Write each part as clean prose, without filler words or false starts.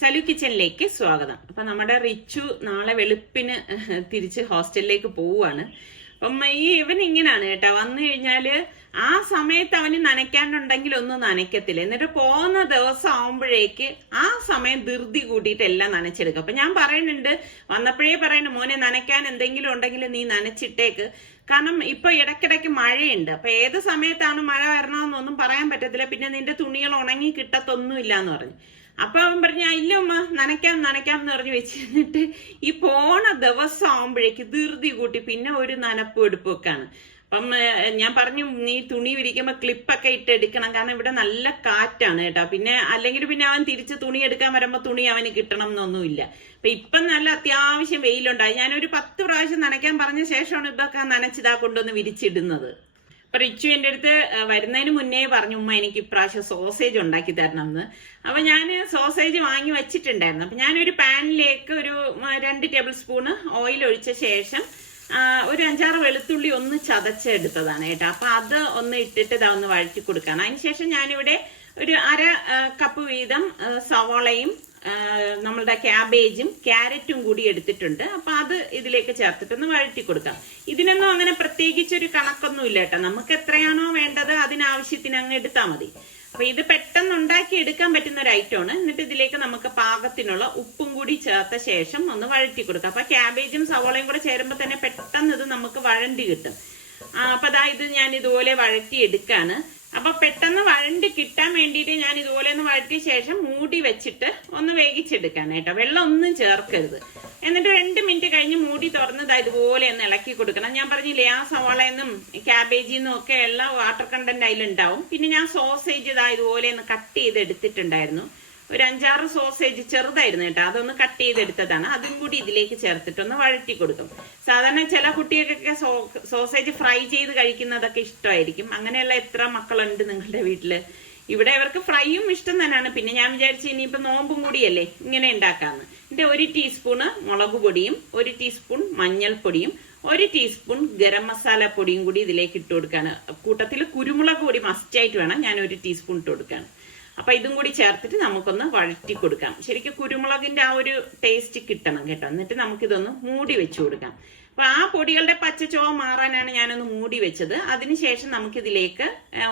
സലു കിച്ചണിലേക്ക് സ്വാഗതം. അപ്പൊ നമ്മുടെ റിച്ചു നാളെ വെളുപ്പിന് തിരിച്ച് ഹോസ്റ്റലിലേക്ക് പോവുകയാണ്. അപ്പം ഇവൻ ഇങ്ങനെയാണ് കേട്ടോ, വന്നു കഴിഞ്ഞാല് ആ സമയത്ത് അവന് നനയ്ക്കാനുണ്ടെങ്കിൽ ഒന്നും നനയ്ക്കത്തില്ല. എന്നിട്ട് പോകുന്ന ദിവസം ആവുമ്പോഴേക്ക് ആ സമയം ധൃതി കൂട്ടിയിട്ട് എല്ലാം നനച്ചെടുക്കും. അപ്പൊ ഞാൻ പറയുന്നുണ്ട്, വന്നപ്പോഴേ പറയുന്നു, മോനെ നനയ്ക്കാൻ എന്തെങ്കിലും ഉണ്ടെങ്കിൽ നീ നനച്ചിട്ടേക്ക്. കാരണം ഇപ്പൊ ഇടയ്ക്കിടയ്ക്ക് മഴയുണ്ട്. അപ്പൊ ഏത് സമയത്താണ് മഴ വരണമെന്നൊന്നും പറയാൻ പറ്റത്തില്ല. പിന്നെ നിന്റെ തുണികൾ ഉണങ്ങി കിട്ടത്തൊന്നുമില്ല എന്ന് പറഞ്ഞു. അപ്പൊ അവൻ പറഞ്ഞു, ഇല്ല ഉമ്മ, നനയ്ക്കാം എന്ന് പറഞ്ഞു വെച്ചിരുന്നിട്ട് ഈ പോണ ദിവസം ആവുമ്പോഴേക്ക് ധൃതി കൂട്ടി പിന്നെ ഒരു നനപ്പും എടുപ്പൊക്കെയാണ്. അപ്പം ഞാൻ പറഞ്ഞു, നീ തുണി വിരിക്കുമ്പോ ക്ലിപ്പൊക്കെ ഇട്ട് എടുക്കണം, കാരണം ഇവിടെ നല്ല കാറ്റാണ് കേട്ടോ. പിന്നെ അല്ലെങ്കിൽ പിന്നെ അവൻ തിരിച്ച് തുണി എടുക്കാൻ വരുമ്പോ തുണി അവന് കിട്ടണം എന്നൊന്നുമില്ല. അപ്പൊ ഇപ്പം നല്ല അത്യാവശ്യം വെയിലുണ്ടായി. ഞാനൊരു 10 പ്രാവശ്യം നനയ്ക്കാൻ പറഞ്ഞ ശേഷമാണ് ഇതൊക്കെ നനച്ചിതാ കൊണ്ടൊന്ന് വിരിച്ചിടുന്നത്. അപ്പൊ റിച്ചു എന്റെ അടുത്ത് വരുന്നതിന് മുന്നേ പറഞ്ഞു, ഉമ്മ എനിക്ക് ഇപ്രാവശ്യം സോസേജ് ഉണ്ടാക്കി തരണം എന്ന്. അപ്പൊ ഞാൻ സോസേജ് വാങ്ങി വെച്ചിട്ടുണ്ടായിരുന്നു. അപ്പൊ ഞാനൊരു പാനിലേക്ക് ഒരു 2 ടേബിൾ സ്പൂണ് ഓയിൽ ഒഴിച്ച ശേഷം ഒരു 5-6 വെളുത്തുള്ളി ഒന്ന് ചതച്ചെടുത്തതാണ് കേട്ടോ. അപ്പൊ അത് ഒന്ന് ഇട്ടിട്ട് ഇതാ ഒന്ന് വഴറ്റി കൊടുക്കണം. അതിനുശേഷം ഞാനിവിടെ ഒരു 1/2 കപ്പ് വീതം സവോളയും നമ്മളുടെ ക്യാബേജും ക്യാരറ്റും കൂടി എടുത്തിട്ടുണ്ട്. അപ്പൊ അത് ഇതിലേക്ക് ചേർത്തിട്ടൊന്ന് വഴറ്റി കൊടുക്കാം. ഇതിനൊന്നും അങ്ങനെ പ്രത്യേകിച്ച് ഒരു കണക്കൊന്നും ഇല്ല കേട്ടോ. നമുക്ക് എത്രയാണോ വേണ്ടത് അതിനാവശ്യത്തിന് അങ്ങ് എടുത്താൽ മതി. അപ്പൊ ഇത് പെട്ടെന്ന് ഉണ്ടാക്കി എടുക്കാൻ പറ്റുന്ന ഒരു ഐറ്റമാണ്. എന്നിട്ട് ഇതിലേക്ക് നമുക്ക് പാകത്തിനുള്ള ഉപ്പും കൂടി ചേർത്ത ശേഷം ഒന്ന് വഴറ്റി കൊടുക്കാം. അപ്പൊ ക്യാബേജും സവോളയും കൂടെ ചേരുമ്പോൾ തന്നെ പെട്ടെന്ന് ഇത് നമുക്ക് വഴണ്ടി കിട്ടും. അപ്പൊ അതായത് ഞാൻ ഇതുപോലെ വഴറ്റി എടുക്കാണ്. അപ്പൊ പെട്ടെന്ന് വഴണ്ടി കിട്ടാൻ വേണ്ടിയിട്ട് ഞാൻ ഇതുപോലെ ഒന്ന് വഴറ്റിയ ശേഷം മൂടി വെച്ചിട്ട് ഒന്ന് വേവിച്ചെടുക്കാൻ കേട്ടോ. വെള്ളം ഒന്നും ചേർക്കരുത്. എന്നിട്ട് 2 മിനിറ്റ് കഴിഞ്ഞ് മൂടി തുറന്നതാ ഇതുപോലെ ഒന്ന് ഇളക്കി കൊടുക്കണം. ഞാൻ പറഞ്ഞില്ലേ, ആ സവാളയെന്നും ക്യാബേജിന്നും ഒക്കെ ഉള്ള വാട്ടർ കണ്ടന്റ് അതിലുണ്ടാവും. പിന്നെ ഞാൻ സോസേജ് ഇതാ ഇതുപോലെ ഒന്ന് കട്ട് ചെയ്ത് എടുത്തിട്ടുണ്ടായിരുന്നു. ഒരു 5-6 സോസേജ് ചെറുതായിരുന്നു കേട്ടോ, അതൊന്ന് കട്ട് ചെയ്തെടുത്തതാണ്. അതും കൂടി ഇതിലേക്ക് ചേർത്തിട്ടൊന്ന് വഴറ്റി കൊടുക്കും. സാധാരണ ചില കുട്ടികൾക്കൊക്കെ സോസേജ് ഫ്രൈ ചെയ്ത് കഴിക്കുന്നതൊക്കെ ഇഷ്ടമായിരിക്കും. അങ്ങനെയുള്ള എത്ര മക്കളുണ്ട് നിങ്ങളുടെ വീട്ടില്? ഇവിടെ ഇവർക്ക് ഫ്രൈയും ഇഷ്ടം തന്നെയാണ്. പിന്നെ ഞാൻ വിചാരിച്ചു ഇനിയിപ്പോ നോമ്പും കൂടിയല്ലേ ഇങ്ങനെ ഉണ്ടാക്കാന്ന്. എന്റെ 1 ടീസ്പൂണ് മുളക് പൊടിയും 1 ടീസ്പൂൺ മഞ്ഞൾപ്പൊടിയും 1 ടീസ്പൂൺ ഗരം മസാല പൊടിയും കൂടി ഇതിലേക്ക് ഇട്ട് കൊടുക്കാണ്. കൂട്ടത്തിൽ കുരുമുളക് പൊടി മസ്റ്റായിട്ട് വേണം, ഞാൻ 1 ടീസ്പൂൺ ഇട്ട് കൊടുക്കാണ്. അപ്പൊ ഇതും കൂടി ചേർത്തിട്ട് നമുക്കൊന്ന് വഴറ്റി കൊടുക്കാം. ശരിക്കും കുരുമുളകിന്റെ ആ ഒരു ടേസ്റ്റ് കിട്ടണം കേട്ടോ. എന്നിട്ട് നമുക്കിതൊന്ന് മൂടി വെച്ചു കൊടുക്കാം. അപ്പൊ ആ പൊടികളുടെ പച്ചച്ചുവ മാറാനാണ് ഞാനൊന്ന് മൂടി വെച്ചത്. അതിനുശേഷം നമുക്കിതിലേക്ക്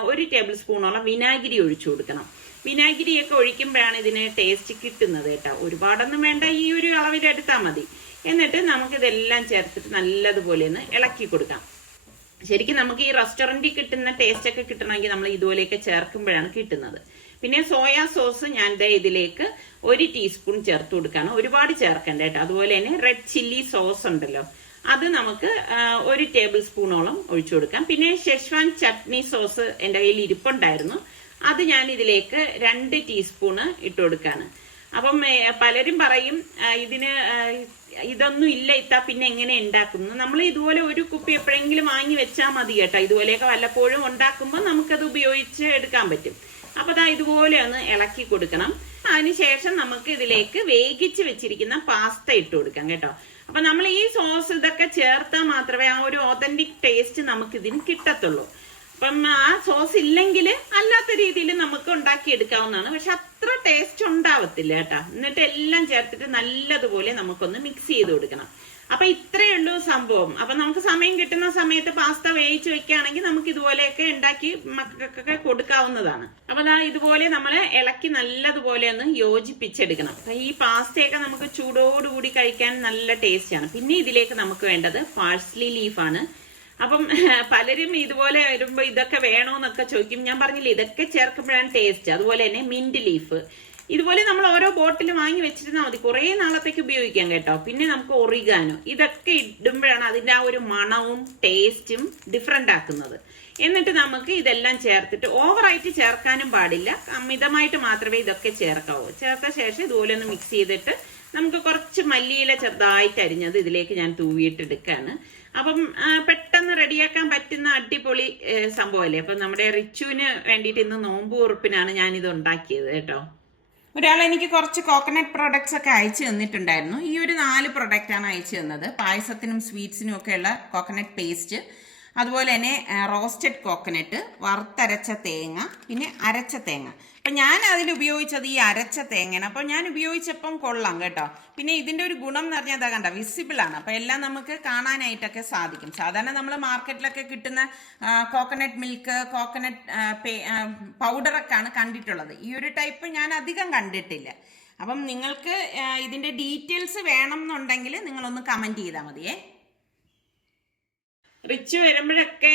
1 ടേബിൾ സ്പൂണോളം വിനാഗിരി ഒഴിച്ചു കൊടുക്കണം. വിനാഗിരിയൊക്കെ ഒഴിക്കുമ്പോഴാണ് ഇതിന് ടേസ്റ്റ് കിട്ടുന്നത് കേട്ടോ. ഒരുപാടൊന്നും വേണ്ട, ഈ ഒരു അളവിൽ എടുത്താൽ മതി. എന്നിട്ട് നമുക്കിതെല്ലാം ചേർത്തിട്ട് നല്ലതുപോലെ ഒന്ന് ഇളക്കി കൊടുക്കാം. ശരിക്കും നമുക്ക് ഈ റെസ്റ്റോറന്റിൽ കിട്ടുന്ന ടേസ്റ്റ് ഒക്കെ കിട്ടണമെങ്കിൽ നമ്മൾ ഇതുപോലെയൊക്കെ ചേർക്കുമ്പോഴാണ് കിട്ടുന്നത്. പിന്നെ സോയാ സോസ് ഞാൻ ഇതിലേക്ക് 1 ടീസ്പൂൺ ചേർത്ത് കൊടുക്കാണ്. ഒരുപാട് ചേർക്കണ്ട കേട്ടോ. അതുപോലെ തന്നെ റെഡ് ചില്ലി സോസ് ഉണ്ടല്ലോ, അത് നമുക്ക് 1 ടേബിൾ സ്പൂണോളം ഒഴിച്ചു കൊടുക്കാം. പിന്നെ ഷെഷ്വാൻ ചട്നി സോസ് എൻ്റെ കയ്യിൽ ഇരിപ്പുണ്ടായിരുന്നു, അത് ഞാൻ ഇതിലേക്ക് 2 ടീസ്പൂണ് ഇട്ട് കൊടുക്കാണ്. അപ്പം പലരും പറയും ഇതൊന്നും ഇല്ല ഇത്താ, പിന്നെ എങ്ങനെ ഉണ്ടാക്കുന്നു? നമ്മൾ ഇതുപോലെ ഒരു കുപ്പി എപ്പോഴെങ്കിലും വാങ്ങി വെച്ചാൽ മതി കേട്ടോ. ഇതുപോലെയൊക്കെ വല്ലപ്പോഴും ഉണ്ടാക്കുമ്പോൾ നമുക്കത് ഉപയോഗിച്ച് എടുക്കാൻ പറ്റും. അപ്പൊ ദാ ഇതുപോലെ ഒന്ന് ഇളക്കി കൊടുക്കണം. അതിനുശേഷം നമുക്ക് ഇതിലേക്ക് വേവിച്ച് വെച്ചിരിക്കുന്ന പാസ്ത ഇട്ട് കൊടുക്കാം കേട്ടോ. അപ്പൊ നമ്മൾ ഈ സോസ് ഇതൊക്കെ ചേർത്താൽ മാത്രമേ ആ ഒരു ഒതന്റിക് ടേസ്റ്റ് നമുക്ക് ഇതിന് കിട്ടത്തുള്ളൂ. അപ്പം ആ സോസ് ഇല്ലെങ്കിൽ അല്ലാത്ത രീതിയിൽ നമുക്ക് ഉണ്ടാക്കി എടുക്കാവുന്നതാണ്. പക്ഷെ അത്ര ടേസ്റ്റ് ഉണ്ടാവത്തില്ല കേട്ടോ. എന്നിട്ട് എല്ലാം ചേർത്തിട്ട് നല്ലതുപോലെ നമുക്കൊന്ന് മിക്സ് ചെയ്ത് കൊടുക്കണം. അപ്പൊ ഇത്രയേ ഉള്ളൂ സംഭവം. അപ്പൊ നമുക്ക് സമയം കിട്ടുന്ന സമയത്ത് പാസ്ത വേവിച്ച് വെക്കുകയാണെങ്കിൽ നമുക്ക് ഇതുപോലെയൊക്കെ ഉണ്ടാക്കി മക്കൾക്കൊക്കെ കൊടുക്കാവുന്നതാണ്. അപ്പൊ ദാ ഇതുപോലെ നമ്മൾ ഇളക്കി നല്ലതുപോലെ ഒന്ന് യോജിപ്പിച്ചെടുക്കണം. അപ്പൊ ഈ പാസ്തയൊക്കെ നമുക്ക് ചൂടോടുകൂടി കഴിക്കാൻ നല്ല ടേസ്റ്റാണ്. പിന്നെ ഇതിലേക്ക് നമുക്ക് വേണ്ടത് പാഴ്സ്ലി ലീഫാണ്. അപ്പം പലരും ഇതുപോലെ വരുമ്പോ ഇതൊക്കെ വേണോന്നൊക്കെ ചോദിക്കും. ഞാൻ പറഞ്ഞില്ലേ, ഇതൊക്കെ ചേർക്കുമ്പോഴാണ് ടേസ്റ്റ്. അതുപോലെ തന്നെ മിന്റ് ലീഫ് ഇതുപോലെ നമ്മൾ ഓരോ ബോട്ടിൽ വാങ്ങി വെച്ചിരുന്നാൽ മതി, കുറെ നാളത്തേക്ക് ഉപയോഗിക്കാം കേട്ടോ. പിന്നെ നമുക്ക് ഒറിഗാനോ, ഇതൊക്കെ ഇടുമ്പോഴാണ് അതിന്റെ ആ ഒരു മണവും ടേസ്റ്റും ഡിഫറെന്റ് ആക്കുന്നത്. എന്നിട്ട് നമുക്ക് ഇതെല്ലാം ചേർത്തിട്ട് ഓവറായിട്ട് ചേർക്കാനും പാടില്ല, മിതമായിട്ട് മാത്രമേ ഇതൊക്കെ ചേർക്കാവൂ. ചേർത്ത ശേഷം ഇതുപോലെ ഒന്ന് മിക്സ് ചെയ്തിട്ട് നമുക്ക് കുറച്ച് മല്ലിയില ചെറുതായിട്ട് അരിഞ്ഞത് ഇതിലേക്ക് ഞാൻ തൂവിയിട്ടെടുക്കാണ്. അപ്പം പെട്ടെന്ന് റെഡിയാക്കാൻ പറ്റുന്ന അടിപൊളി സംഭവമല്ലേ. അപ്പൊ നമ്മുടെ റിച്ചുവിന് വേണ്ടിയിട്ട് ഇന്ന് നോമ്പ് ഉറപ്പിനാണ് ഞാനിത് ഉണ്ടാക്കിയത് കേട്ടോ. ഒരാൾ എനിക്ക് കുറച്ച് കോക്കനട്ട് പ്രോഡക്ട്സ് ഒക്കെ അയച്ചു തന്നിട്ടുണ്ടായിരുന്നു. ഈ ഒരു 4 പ്രൊഡക്റ്റാണ് അയച്ചു തന്നത്. പായസത്തിനും സ്വീറ്റ്സിനും ഒക്കെയുള്ള കോക്കനട്ട് പേസ്റ്റ്, അതുപോലെ തന്നെ റോസ്റ്റഡ് കോക്കനട്ട്, വറുത്തരച്ച തേങ്ങ, പിന്നെ അരച്ച തേങ്ങ. അപ്പം ഞാൻ അതിൽ ഉപയോഗിച്ചത് ഈ അരച്ച തേങ്ങയാണ്. അപ്പോൾ ഞാൻ ഉപയോഗിച്ചപ്പം കൊള്ളാം കേട്ടോ. പിന്നെ ഇതിൻ്റെ ഒരു ഗുണം എന്ന് പറഞ്ഞാൽ അതാ കണ്ട വിസിബിളാണ്. അപ്പോൾ എല്ലാം നമുക്ക് കാണാനായിട്ടൊക്കെ സാധിക്കും. സാധാരണ നമ്മൾ മാർക്കറ്റിലൊക്കെ കിട്ടുന്ന കോക്കനട്ട് മിൽക്ക്, കോക്കനട്ട് പൗഡറൊക്കെയാണ് കണ്ടിട്ടുള്ളത്. ഈ ഒരു ടൈപ്പ് ഞാൻ അധികം കണ്ടിട്ടില്ല. അപ്പം നിങ്ങൾക്ക് ഇതിൻ്റെ ഡീറ്റെയിൽസ് വേണം എന്നുണ്ടെങ്കിൽ നിങ്ങളൊന്ന് കമൻറ്റ് ചെയ്താൽ മതിയേ. റിച്ച് വരുമ്പോഴൊക്കെ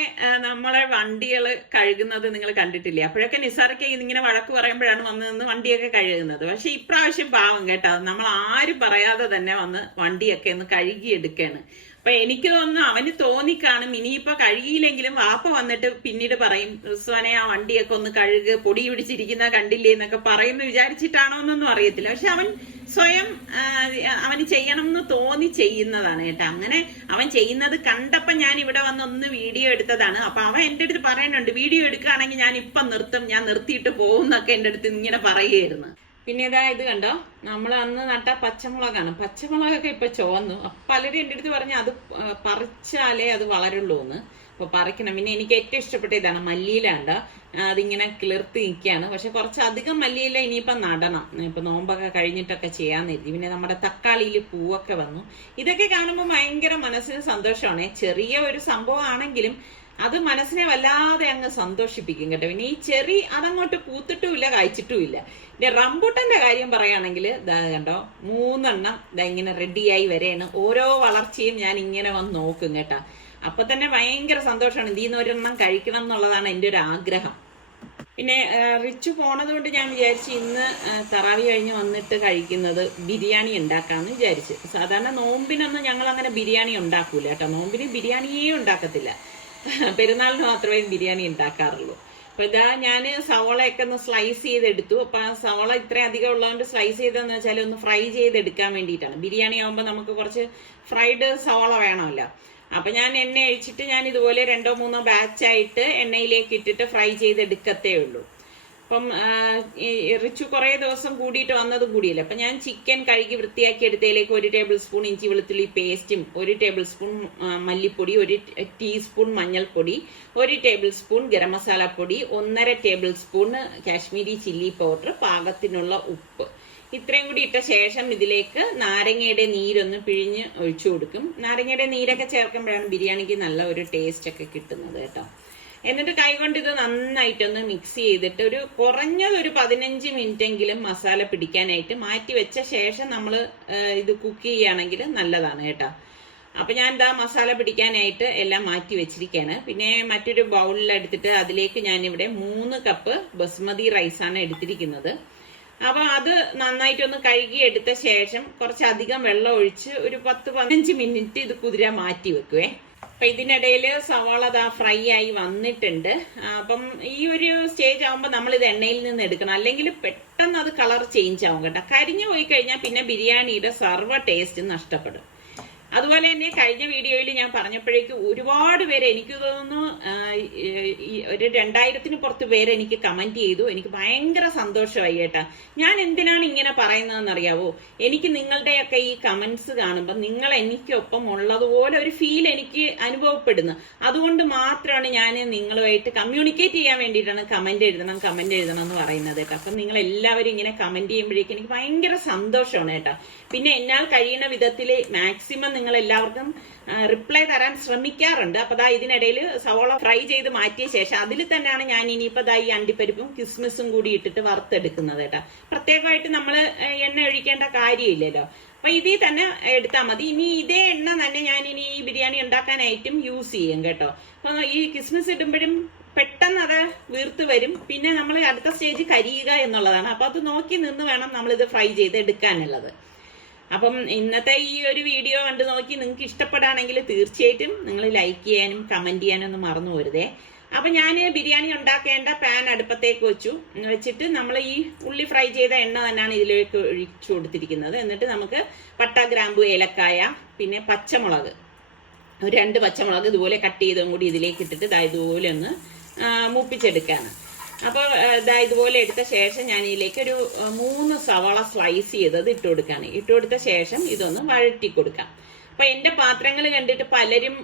നമ്മളെ വണ്ടികൾ കഴുകുന്നത് നിങ്ങൾ കണ്ടിട്ടില്ലേ? അപ്പോഴൊക്കെ നിസാറൊക്കെ ഇങ്ങനെ വഴക്ക് പറയുമ്പോഴാണ് വന്ന് നിന്ന് വണ്ടിയൊക്കെ കഴുകുന്നത്. പക്ഷെ ഇപ്രാവശ്യം പാവം കേട്ടോ, നമ്മൾ ആരും പറയാതെ തന്നെ വന്ന് വണ്ടിയൊക്കെ ഒന്ന് കഴുകിയെടുക്കാണ്. അപ്പൊ എനിക്ക് തോന്നുന്നു അവന് തോന്നിക്കാണും ഇനിയിപ്പോ കഴുകിയില്ലെങ്കിലും വാപ്പ വന്നിട്ട് പിന്നീട് പറയും, റിസ്വാനെ ആ വണ്ടിയൊക്കെ ഒന്ന് കഴുകു, പൊടി പിടിച്ചിരിക്കുന്ന കണ്ടില്ലേ എന്നൊക്കെ പറയുന്നു വിചാരിച്ചിട്ടാണോ എന്നൊന്നും അറിയത്തില്ല. പക്ഷെ അവൻ സ്വയം അവന് ചെയ്യണം എന്ന് തോന്നി ചെയ്യുന്നതാണ് കേട്ടോ. അങ്ങനെ അവൻ ചെയ്യുന്നത് കണ്ടപ്പോ ഞാൻ ഇവിടെ വന്ന് ഒന്ന് വീഡിയോ എടുത്തതാണ്. അപ്പൊ അവൻ എൻ്റെ അടുത്ത് പറയുന്നുണ്ട്, വീഡിയോ എടുക്കുകയാണെങ്കിൽ ഞാൻ ഇപ്പം നിർത്തും, ഞാൻ നിർത്തിയിട്ട് പോകുന്നൊക്കെ എൻ്റെ അടുത്ത് ഇങ്ങനെ പറയുമായിരുന്നു. പിന്നെ ഇതാ ഇത് കണ്ടോ, നമ്മൾ അന്ന് നട്ട പച്ചമുളകാണ്. പച്ചമുളകൊക്കെ ഇപ്പൊ ചുവന്നു. പലരും എൻ്റെ അടുത്ത് പറഞ്ഞു അത് പറിച്ചാലേ അത് വളരുള്ളൂ എന്ന്. അപ്പൊ പറിക്കണം. പിന്നെ എനിക്ക് ഏറ്റവും ഇഷ്ടപ്പെട്ട ഇതാണ് മല്ലിയില. ഉണ്ടോ, അതിങ്ങനെ കിളിർത്ത് നിൽക്കുകയാണ്. പക്ഷെ കുറച്ചധികം മല്ലിയില ഇനിയിപ്പം നടണം. ഇപ്പൊ നോമ്പൊക്കെ കഴിഞ്ഞിട്ടൊക്കെ ചെയ്യാന്ന് കരുതി. പിന്നെ നമ്മുടെ തക്കാളിയിൽ പൂവൊക്കെ വന്നു. ഇതൊക്കെ കാണുമ്പോൾ ഭയങ്കര മനസ്സിന് സന്തോഷമാണ്. ചെറിയ ഒരു സംഭവം ആണെങ്കിലും അത് മനസ്സിനെ വല്ലാതെ അങ്ങ് സന്തോഷിപ്പിക്കും കേട്ടോ. പിന്നെ ഈ ചെറി അതങ്ങോട്ട് പൂത്തിട്ടുമില്ല, കായ്ച്ചിട്ടുമില്ല. പിന്നെ റംബൂട്ടന്റെ കാര്യം പറയുകയാണെങ്കിൽ ഇതാ കണ്ടോ, 3 എണ്ണം ഇതാ ഇങ്ങനെ റെഡിയായി വരെയാണ്. ഓരോ വളർച്ചയും ഞാൻ ഇങ്ങനെ വന്ന് നോക്കും കേട്ടോ. അപ്പൊ തന്നെ ഭയങ്കര സന്തോഷമാണ്. ഇതിന്ന് ഒരെണ്ണം കഴിക്കണം എന്നുള്ളതാണ് എൻ്റെ ഒരു ആഗ്രഹം. പിന്നെ റിച്ചു പോണത് കൊണ്ട് ഞാൻ വിചാരിച്ചു ഇന്ന് തറാവി കഴിഞ്ഞ് വന്നിട്ട് കഴിക്കുന്നത് ബിരിയാണി ഉണ്ടാക്കാമെന്ന് വിചാരിച്ചു. സാധാരണ നോമ്പിനൊന്നും ഞങ്ങൾ അങ്ങനെ ബിരിയാണി ഉണ്ടാക്കൂല കേട്ടോ. നോമ്പിന് ബിരിയാണിയേ ഉണ്ടാക്കത്തില്ല, പെരുന്നാളിന് മാത്രമേ ബിരിയാണി ഉണ്ടാക്കാറുള്ളൂ. അപ്പൊ ഇതാ ഞാൻ സവോളയൊക്കെ ഒന്ന് സ്ലൈസ് ചെയ്തെടുത്തു. അപ്പൊ ആ സവോള ഇത്രയും അധികം ഉള്ളതുകൊണ്ട് സ്ലൈസ് ചെയ്തെന്ന് വെച്ചാൽ ഒന്ന് ഫ്രൈ ചെയ്തെടുക്കാൻ വേണ്ടിയിട്ടാണ്. ബിരിയാണി ആകുമ്പോൾ നമുക്ക് കുറച്ച് ഫ്രൈഡ് സവോള വേണമല്ലോ. അപ്പൊ ഞാൻ എണ്ണ ഒഴിച്ചിട്ട് ഞാൻ ഇതുപോലെ 2-3 ബാച്ചായിട്ട് എണ്ണയിലേക്ക് ഇട്ടിട്ട് ഫ്രൈ ചെയ്തെടുക്കത്തേ ഉള്ളൂ. അപ്പം റിച്ചു കുറേ ദിവസം കൂടിയിട്ട് വന്നത് കൂടിയില്ല. അപ്പം ഞാൻ ചിക്കൻ കഴുകി വൃത്തിയാക്കി എടുത്തതിലേക്ക് 1 ടേബിൾ സ്പൂൺ ഇഞ്ചി വെളുത്തുള്ളി പേസ്റ്റും, 1 ടേബിൾ സ്പൂൺ മല്ലിപ്പൊടി, 1 ടീസ്പൂൺ മഞ്ഞൾപ്പൊടി, 1 ടേബിൾ സ്പൂൺ ഗരം മസാല പൊടി, 1.5 table spoon Kashmiri chilli powder, പാകത്തിനുള്ള ഉപ്പ്, ഇത്രയും കൂടി ഇട്ട ശേഷം ഇതിലേക്ക് നാരങ്ങയുടെ നീരൊന്ന് പിഴിഞ്ഞ് ഒഴിച്ചു കൊടുക്കും. നാരങ്ങയുടെ നീരൊക്കെ ചേർക്കുമ്പോഴാണ് ബിരിയാണിക്ക് നല്ല ഒരു ടേസ്റ്റ് ഒക്കെ കിട്ടുന്നത് കേട്ടോ. എന്നിട്ട് കൈകൊണ്ട് ഇത് നന്നായിട്ടൊന്ന് മിക്സ് ചെയ്തിട്ട് ഒരു കുറഞ്ഞത് ഒരു 15 മിനിറ്റ് എങ്കിലും മസാല പിടിക്കാനായിട്ട് മാറ്റി വെച്ച ശേഷം നമ്മൾ ഇത് കുക്ക് ചെയ്യുകയാണെങ്കിൽ നല്ലതാണ് കേട്ടോ. അപ്പൊ ഞാൻ എന്താ മസാല പിടിക്കാനായിട്ട് എല്ലാം മാറ്റി വെച്ചിരിക്കുകയാണ്. പിന്നെ മറ്റൊരു ബൗളിലെടുത്തിട്ട് അതിലേക്ക് ഞാനിവിടെ 3 കപ്പ് ബസ്മതി റൈസാണ് എടുത്തിരിക്കുന്നത്. അപ്പൊ അത് നന്നായിട്ടൊന്ന് കഴുകി എടുത്ത ശേഷം കുറച്ചധികം വെള്ളം ഒഴിച്ച് ഒരു 10-15 മിനിറ്റ് ഇത് കുതിരാൻ മാറ്റി വെക്കുവേ. അപ്പൊ ഇതിനിടയിൽ സവാള ഫ്രൈ ആയി വന്നിട്ടുണ്ട്. അപ്പം ഈ ഒരു സ്റ്റേജ് ആകുമ്പോൾ നമ്മൾ ഇത് എണ്ണയിൽ നിന്ന് എടുക്കണം, അല്ലെങ്കിൽ പെട്ടെന്ന് അത് കളർ ചേഞ്ച് ആവും കേട്ടോ. കരിഞ്ഞു പോയി കഴിഞ്ഞാൽ പിന്നെ ബിരിയാണിയുടെ സർവ്വ ടേസ്റ്റ് നഷ്ടപ്പെടും. അതുപോലെ തന്നെ കഴിഞ്ഞ വീഡിയോയിൽ ഞാൻ പറഞ്ഞപ്പോഴേക്കും ഒരുപാട് പേര്, എനിക്ക് തോന്നുന്നു ഒരു 2000-ന് പുറത്ത് പേര് എനിക്ക് കമന്റ് ചെയ്തു. എനിക്ക് ഭയങ്കര സന്തോഷമായി കേട്ടാ. ഞാൻ എന്തിനാണ് ഇങ്ങനെ പറയുന്നതെന്ന് അറിയാവോ? എനിക്ക് നിങ്ങളുടെയൊക്കെ ഈ കമന്റ്സ് കാണുമ്പോൾ നിങ്ങൾ എനിക്കൊപ്പം ഉള്ളതുപോലെ ഒരു ഫീൽ എനിക്ക് അനുഭവപ്പെടുന്നു. അതുകൊണ്ട് മാത്രമാണ് ഞാൻ നിങ്ങളുമായിട്ട് കമ്മ്യൂണിക്കേറ്റ് ചെയ്യാൻ വേണ്ടിയിട്ടാണ് കമന്റ് എഴുതണം എന്ന് പറയുന്നത് കേട്ടോ. അപ്പം നിങ്ങൾ എല്ലാവരും ഇങ്ങനെ കമന്റ് ചെയ്യുമ്പോഴേക്കും എനിക്ക് ഭയങ്കര സന്തോഷമാണ് കേട്ടോ. പിന്നെ എന്നാൽ കഴിയുന്ന വിധത്തിൽ മാക്സിമം നിങ്ങൾ എല്ലാവർക്കും റിപ്ലൈ തരാൻ ശ്രമിക്കാറുണ്ട്. അപ്പൊ ദാ ഇതിനിടയിൽ സവോള ഫ്രൈ ചെയ്ത് മാറ്റിയ ശേഷം അതിൽ തന്നെയാണ് ഞാൻ ഇനിയിപ്പോ ദാ ഈ അണ്ടിപ്പരിപ്പും കിസ്മിസും കൂടി ഇട്ടിട്ട് വറുത്തെടുക്കുന്നത് കേട്ടോ. പ്രത്യേകമായിട്ട് നമ്മൾ എണ്ണ ഒഴിക്കേണ്ട കാര്യമില്ലല്ലോ. അപ്പൊ ഇതിൽ തന്നെ എടുത്താൽ മതി. ഇനി ഇതേ എണ്ണ തന്നെ ഞാൻ ഇനി ഈ ബിരിയാണി ഉണ്ടാക്കാനായിട്ടും യൂസ് ചെയ്യും കേട്ടോ. അപ്പൊ ഈ കിസ്മിസ് ഇടുമ്പോഴും പെട്ടെന്ന് അത് വീർത്ത് വരും. പിന്നെ നമ്മൾ അടുത്ത സ്റ്റേജ് കരിയുക എന്നുള്ളതാണ്. അപ്പൊ അത് നോക്കി നിന്ന് വേണം നമ്മളിത് ഫ്രൈ ചെയ്ത് എടുക്കാനുള്ളത്. അപ്പം ഇന്നത്തെ ഈ ഒരു വീഡിയോ കണ്ട് നോക്കി നിങ്ങൾക്ക് ഇഷ്ടപ്പെടുകയാണെങ്കിൽ തീർച്ചയായിട്ടും നിങ്ങൾ ലൈക്ക് ചെയ്യാനും കമന്റ് ചെയ്യാനും ഒന്നും മറന്നു പോരുതേ. അപ്പൊ ഞാൻ ബിരിയാണി ഉണ്ടാക്കേണ്ട പാൻ അടുപ്പത്തേക്ക് വെച്ചിട്ട് നമ്മൾ ഈ ഉള്ളി ഫ്രൈ ചെയ്ത എണ്ണ തന്നെയാണ് ഇതിലേക്ക് ഒഴിച്ചു കൊടുത്തിരിക്കുന്നത്. എന്നിട്ട് നമുക്ക് പട്ട, ഗ്രാമ്പു, ഏലക്കായ, പിന്നെ പച്ചമുളക്, 2 പച്ചമുളക് ഇതുപോലെ കട്ട് ചെയ്തും കൂടി ഇതിലേക്ക് ഇട്ടിട്ട് ഇതുപോലെ ഒന്ന് മൂപ്പിച്ചെടുക്കാണ്. അപ്പോൾ ഇതുപോലെ എടുത്ത ശേഷം ഞാൻ ഇതിലേക്ക് ഒരു 3 സവാള സ്ലൈസ് ചെയ്തത് ഇട്ട് കൊടുക്കുകയാണ്. ഇട്ട് കൊടുത്ത ശേഷം ഇതൊന്ന് വഴറ്റി കൊടുക്കാം. അപ്പൊ എന്റെ പാത്രങ്ങൾ കണ്ടിട്ട് പലരും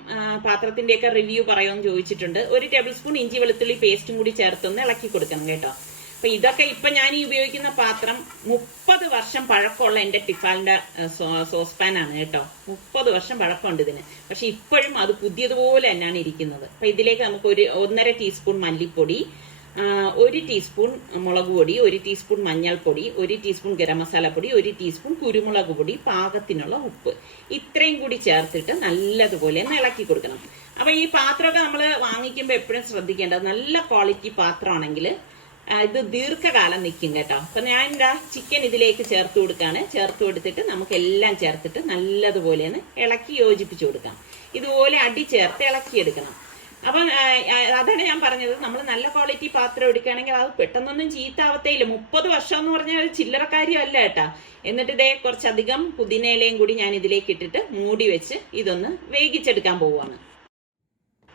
പാത്രത്തിന്റെയൊക്കെ റിവ്യൂ പറയുമെന്ന് ചോദിച്ചിട്ടുണ്ട്. 1 ടേബിൾ സ്പൂൺ ഇഞ്ചി വെളുത്തുള്ളി പേസ്റ്റും കൂടി ചേർത്തൊന്ന് ഇളക്കി കൊടുക്കണം കേട്ടോ. അപ്പൊ ഇതൊക്കെ ഇപ്പൊ ഞാൻ ഈ ഉപയോഗിക്കുന്ന പാത്രം 30 വർഷം പഴക്കമുള്ള എന്റെ ടിഫാലിന്റെ സോസ് പാൻ ആണ് കേട്ടോ. 30 വർഷം പഴക്കമുണ്ട് ഇതിന്. പക്ഷെ ഇപ്പോഴും അത് പുതിയതുപോലെ തന്നെയാണ് ഇരിക്കുന്നത്. അപ്പൊ ഇതിലേക്ക് നമുക്ക് 1.5 ടീസ്പൂൺ മല്ലിപ്പൊടി, 1 ടീസ്പൂൺ മുളക് പൊടി, 1 ടീസ്പൂൺ മഞ്ഞൾപ്പൊടി, 1 ടീസ്പൂൺ ഗരം മസാല പൊടി, 1 ടീസ്പൂൺ കുരുമുളക് പൊടി, പാകത്തിനുള്ള ഉപ്പ്, ഇത്രയും കൂടി ചേർത്തിട്ട് നല്ലതുപോലെ ഒന്ന് ഇളക്കി കൊടുക്കണം. അപ്പൊ ഈ പാത്രമൊക്കെ നമ്മൾ വാങ്ങിക്കുമ്പോൾ എപ്പോഴും ശ്രദ്ധിക്കേണ്ടത് നല്ല ക്വാളിറ്റി പാത്രമാണെങ്കിൽ ഇത് ദീർഘകാലം നിൽക്കും കേട്ടോ. അപ്പൊ ഞാൻ എന്താ ചിക്കൻ ഇതിലേക്ക് ചേർത്ത് കൊടുക്കാണ്. ചേർത്ത് കൊടുത്തിട്ട് നമുക്ക് എല്ലാം ചേർത്തിട്ട് നല്ലതുപോലെ ഒന്ന് ഇളക്കി യോജിപ്പിച്ചു കൊടുക്കാം. ഇതുപോലെ അടി ചേർത്ത് ഇളക്കിയെടുക്കണം. അപ്പം അതാണ് ഞാൻ പറഞ്ഞത്, നമ്മൾ നല്ല ക്വാളിറ്റി പാത്രം എടുക്കുകയാണെങ്കിൽ അത് പെട്ടെന്നൊന്നും ചീത്താവത്തേയില്ല. 30 വർഷം എന്ന് പറഞ്ഞാൽ ഒരു ചില്ലറ കാര്യമല്ല കേട്ടാ. എന്നിട്ട് ഇതേ കുറച്ചധികം പുതിനയിലയും കൂടി ഞാൻ ഇതിലേക്ക് ഇട്ടിട്ട് മൂടി വെച്ച് ഇതൊന്ന് വേവിച്ചെടുക്കാൻ പോവുകയാണ്.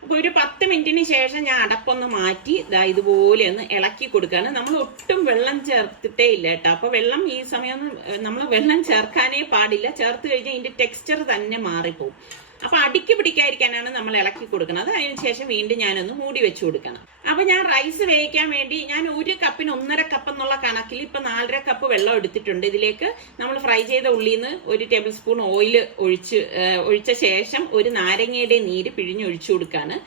അപ്പൊ ഒരു 10 മിനിറ്റിന് ശേഷം ഞാൻ അടപ്പൊന്ന് മാറ്റി ഇതുപോലെ ഒന്ന് ഇളക്കി കൊടുക്കുകയാണ്. നമ്മൾ ഒട്ടും വെള്ളം ചേർത്തിട്ടേ ഇല്ല കേട്ടോ. അപ്പൊ വെള്ളം ഈ സമയം നമ്മൾ വെള്ളം ചേർക്കാനേ പാടില്ല. ചേർത്ത് കഴിഞ്ഞാൽ ഇതിന്റെ ടെക്സ്ചർ തന്നെ മാറിപ്പോകും. അപ്പൊ അടിക്ക് പിടിക്കാതിരിക്കാനാണ് നമ്മൾ ഇളക്കി കൊടുക്കുന്നത്. അതിനുശേഷം വീണ്ടും ഞാനൊന്ന് മൂടി വെച്ചു കൊടുക്കണം. അപ്പൊ ഞാൻ റൈസ് വേവിക്കാൻ വേണ്ടി ഞാൻ 1 കപ്പിന് 1.5 കപ്പ് എന്നുള്ള കണക്കിൽ ഇപ്പൊ 4.5 കപ്പ് വെള്ളം എടുത്തിട്ടുണ്ട്. ഇതിലേക്ക് നമ്മൾ ഫ്രൈ ചെയ്ത ഉള്ളിന്ന് 1 ടേബിൾ സ്പൂൺ ഓയിൽ ഒഴിച്ച ശേഷം 1 നാരങ്ങയുടെ നീര് പിഴിഞ്ഞൊഴിച്ചു കൊടുക്കാണ്.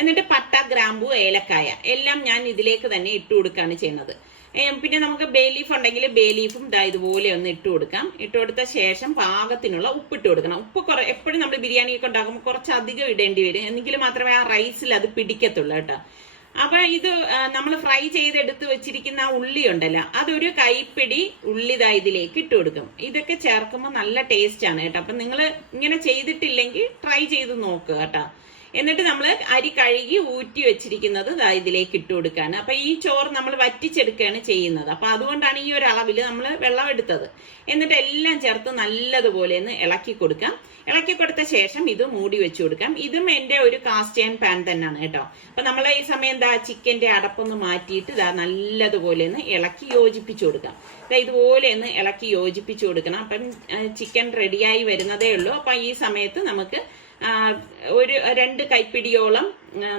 എന്നിട്ട് പട്ട, ഗ്രാമ്പു, ഏലക്കായ എല്ലാം ഞാൻ ഇതിലേക്ക് തന്നെ ഇട്ട് കൊടുക്കുകയാണ് ചെയ്യുന്നത്. പിന്നെ നമുക്ക് ബേ ലീഫ് ഉണ്ടെങ്കിൽ ബേ ലീഫും ഇതുപോലെ ഒന്ന് ഇട്ട് കൊടുക്കാം. ഇട്ട് കൊടുത്ത ശേഷം പാകത്തിനുള്ള ഉപ്പിട്ട് കൊടുക്കണം. ഉപ്പ് എപ്പോഴും നമ്മൾ ബിരിയാണിയൊക്കെ ഉണ്ടാക്കുമ്പോൾ കുറച്ച് അധികം ഇടേണ്ടി വരും. എന്നെങ്കിൽ മാത്രമേ ആ റൈസിൽ അത് പിടിക്കത്തുള്ളൂ കേട്ടോ. അപ്പൊ ഇത് നമ്മൾ ഫ്രൈ ചെയ്തെടുത്ത് വെച്ചിരിക്കുന്ന ആ ഉള്ളി ഉണ്ടല്ലോ, അതൊരു കൈപ്പിടി ഉള്ളി ഇതിലേക്ക് ഇട്ട് കൊടുക്കും. ഇതൊക്കെ ചേർക്കുമ്പോൾ നല്ല ടേസ്റ്റ് ആണ് കേട്ടോ. അപ്പൊ നിങ്ങൾ ഇങ്ങനെ ചെയ്തിട്ടില്ലെങ്കിൽ ട്രൈ ചെയ്ത് നോക്കുക കേട്ടോ. എന്നിട്ട് നമ്മൾ അരി കഴുകി ഊറ്റി വെച്ചിരിക്കുന്നത് ഇതിലേക്ക് ഇട്ട് കൊടുക്കുകയാണ്. അപ്പൊ ഈ ചോറ് നമ്മൾ വറ്റിച്ചെടുക്കുകയാണ് ചെയ്യുന്നത്. അപ്പൊ അതുകൊണ്ടാണ് ഈ ഒരു അളവിൽ നമ്മൾ വെള്ളം എടുത്തത്. എന്നിട്ട് എല്ലാം ചേർത്ത് നല്ലതുപോലെ ഒന്ന് ഇളക്കി കൊടുക്കാം. ഇളക്കി കൊടുത്ത ശേഷം ഇത് മൂടി വെച്ചു കൊടുക്കാം. ഇതും എന്റെ ഒരു കാസ്റ്റ് അയൺ പാൻ തന്നെയാണ് കേട്ടോ. അപ്പൊ നമ്മൾ ഈ സമയം ചിക്കന്റെ അടപ്പൊന്ന് മാറ്റിയിട്ട് നല്ലതുപോലെ ഒന്ന് ഇളക്കി യോജിപ്പിച്ചു കൊടുക്കാം. ഇതുപോലെ ഒന്ന് ഇളക്കി യോജിപ്പിച്ചു കൊടുക്കണം. അപ്പം ചിക്കൻ റെഡിയായി വരുന്നതേ ഉള്ളൂ. അപ്പൊ ഈ സമയത്ത് നമുക്ക് ഒരു 2 കൈപ്പിടിയോളം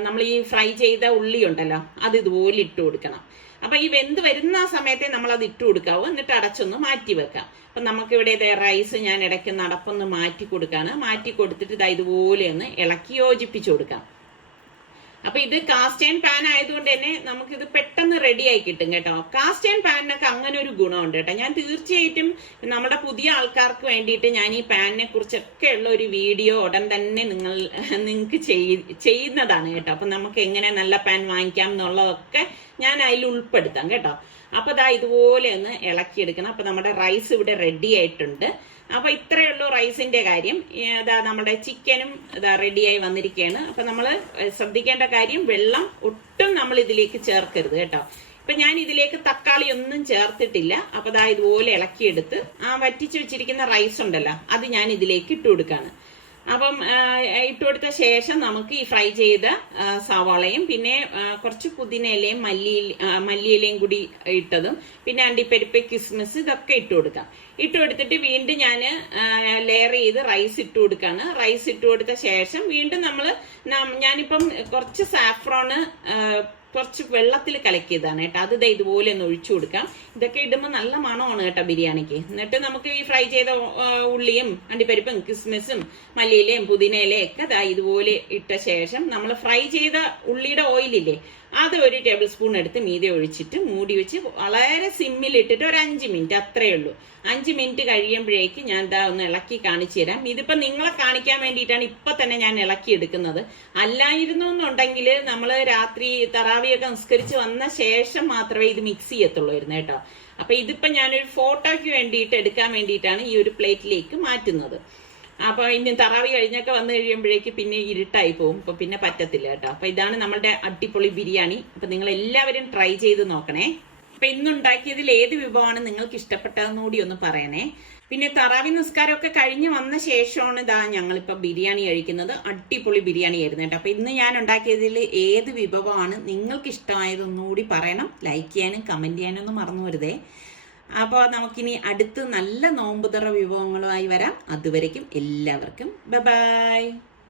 നമ്മൾ ഈ ഫ്രൈ ചെയ്ത ഉള്ളി ഉണ്ടല്ലോ അത് ഇതുപോലെ ഇട്ട് കൊടുക്കണം. അപ്പൊ ഈ വെന്ത് വരുന്ന സമയത്തെ നമ്മൾ അത് ഇട്ട് കൊടുക്കാവൂ. എന്നിട്ട് അടച്ചൊന്ന് മാറ്റി വെക്കാം. അപ്പൊ നമുക്ക് ഇവിടെ റൈസ് ഞാൻ ഇടയ്ക്ക് അടപ്പൊന്ന് മാറ്റി കൊടുക്കാണ്. മാറ്റി കൊടുത്തിട്ട് ഇതുപോലെ ഒന്ന് ഇളക്കി യോജിപ്പിച്ചു കൊടുക്കാം. അപ്പൊ ഇത് കാസ്റ്റ് അയൺ പാൻ ആയതുകൊണ്ട് തന്നെ നമുക്കിത് പെട്ടെന്ന് റെഡി ആയി കിട്ടും കേട്ടോ. കാസ്റ്റ് അയൺ പാനിനൊക്കെ അങ്ങനെ ഒരു ഗുണമുണ്ട് കേട്ടോ. ഞാൻ തീർച്ചയായിട്ടും നമ്മുടെ പുതിയ ആൾക്കാർക്ക് വേണ്ടിയിട്ട് ഞാൻ ഈ പാനിനെ കുറിച്ചൊക്കെ ഉള്ള ഒരു വീഡിയോ ഉടൻ തന്നെ നിങ്ങൾക്ക് ചെയ്യുന്നതാണ് കേട്ടോ. അപ്പൊ നമുക്ക് എങ്ങനെ നല്ല പാൻ വാങ്ങിക്കാം എന്നുള്ളതൊക്കെ ഞാൻ അതിൽ ഉൾപ്പെടുത്താം കേട്ടോ. അപ്പൊ ഇതുപോലെ ഒന്ന് ഇളക്കിയെടുക്കണം. അപ്പൊ നമ്മുടെ റൈസ് ഇവിടെ റെഡി ആയിട്ടുണ്ട്. അപ്പൊ ഇത്രയേ ഉള്ളൂ റൈസിന്റെ കാര്യം. നമ്മുടെ ചിക്കനും റെഡിയായി വന്നിരിക്കുകയാണ്. അപ്പൊ നമ്മൾ ശ്രദ്ധിക്കേണ്ട കാര്യം, വെള്ളം ഒട്ടും നമ്മൾ ഇതിലേക്ക് ചേർക്കരുത് കേട്ടോ. ഇപ്പൊ ഞാൻ ഇതിലേക്ക് തക്കാളി ഒന്നും ചേർത്തിട്ടില്ല. അപ്പൊ ഇതുപോലെ ഇളക്കിയെടുത്ത് ആ വറ്റിച്ചു വെച്ചിരിക്കുന്ന റൈസ് ഉണ്ടല്ലോ അത് ഞാൻ ഇതിലേക്ക് ഇട്ട് കൊടുക്കാണ്. അപ്പം ഇട്ട് കൊടുത്ത ശേഷം നമുക്ക് ഈ ഫ്രൈ ചെയ്ത സവാളയും പിന്നെ കുറച്ച് പുതിനയിലയും മല്ലിയിലയും കൂടി ഇട്ടതും പിന്നെ അണ്ടിപ്പരിപ്പ്, കിസ്മിസ് ഇതൊക്കെ ഇട്ട് കൊടുക്കാം. ഇട്ട് കൊടുത്തിട്ട് വീണ്ടും ഞാൻ ലെയർ ചെയ്ത് റൈസ് ഇട്ട് കൊടുക്കാണ്. റൈസ് ഇട്ട് കൊടുത്ത ശേഷം വീണ്ടും ഞാനിപ്പം കുറച്ച് സാഫ്രോണ് കുറച്ച് വെള്ളത്തിൽ കലക്കിയതാണ് കേട്ടോ. അത് ഇതുപോലെ ഒന്ന് ഒഴിച്ചു കൊടുക്കാം. ഇതൊക്കെ ഇടുമ്പോൾ നല്ല മണമാണ് കേട്ടോ ബിരിയാണിക്ക്. എന്നിട്ട് നമുക്ക് ഈ ഫ്രൈ ചെയ്ത ഉള്ളിയും അണ്ടിപ്പരിപ്പും കിസ്മിസും മല്ലിയിലയും പുതിനയിലയും ഒക്കെ ഇതുപോലെ ഇട്ട ശേഷം നമ്മൾ ഫ്രൈ ചെയ്ത ഉള്ളിയുടെ ഓയിലില്ലേ അത് 1 ടേബിൾ സ്പൂൺ എടുത്ത് മീതെ ഒഴിച്ചിട്ട് മൂടി വെച്ച് വളരെ സിമ്മിലിട്ടിട്ട് ഒരു 5 മിനിറ്റ് അത്രയേ ഉള്ളൂ. 5 മിനിറ്റ് കഴിയുമ്പോഴേക്ക് ഞാൻ ഒന്ന് ഇളക്കി കാണിച്ചു തരാം. ഇതിപ്പോ നിങ്ങളെ കാണിക്കാൻ വേണ്ടിയിട്ടാണ് ഇപ്പൊ തന്നെ ഞാൻ ഇളക്കി എടുക്കുന്നത്. അല്ലായിരുന്നു എന്നുണ്ടെങ്കിൽ നമ്മൾ രാത്രി തറാവിയൊക്കെ നിസ്കരിച്ച് വന്ന ശേഷം മാത്രമേ ഇത് മിക്സ് ചെയ്യത്തുള്ളൂ കേട്ടോ. അപ്പൊ ഇതിപ്പോ ഞാനൊരു ഫോട്ടോയ്ക്ക് വേണ്ടിയിട്ട് എടുക്കാൻ വേണ്ടിയിട്ടാണ് ഈ ഒരു പ്ലേറ്റിലേക്ക് മാറ്റുന്നത്. അപ്പൊ ഇനി തറാവി കഴിഞ്ഞൊക്കെ വന്നു കഴിയുമ്പോഴേക്ക് പിന്നെ ഇരുട്ടായി പോകും. അപ്പൊ പിന്നെ പറ്റത്തില്ല കേട്ടോ. അപ്പൊ ഇതാണ് നമ്മുടെ അടിപൊളി ബിരിയാണി. അപ്പൊ നിങ്ങൾ എല്ലാവരും ട്രൈ ചെയ്ത് നോക്കണേ. അപ്പൊ ഇന്നുണ്ടാക്കിയതിൽ ഏത് വിഭവമാണ് നിങ്ങൾക്ക് ഇഷ്ടപ്പെട്ടതെന്ന് കൂടി ഒന്ന് പറയണേ. പിന്നെ തറാവി നിസ്കാരമൊക്കെ കഴിഞ്ഞ് വന്ന ശേഷമാണ് ഞങ്ങളിപ്പോ ബിരിയാണി കഴിക്കുന്നത്. അടിപൊളി ബിരിയാണി ആയിരുന്നു കേട്ടോ. അപ്പൊ ഇന്ന് ഞാൻ ഉണ്ടാക്കിയതിൽ ഏത് വിഭവമാണ് നിങ്ങൾക്ക് ഇഷ്ടമായതൊന്നുകൂടി പറയണം. ലൈക്ക് ചെയ്യാനും കമന്റ് ചെയ്യാനും ഒന്നും മറന്നു വരുതേ. അപ്പോൾ നമുക്കിനി അടുത്ത് നല്ല നോമ്പുതുറ വിഭവങ്ങളുമായി വരാം. അതുവരേക്കും എല്ലാവർക്കും ബൈ ബൈ.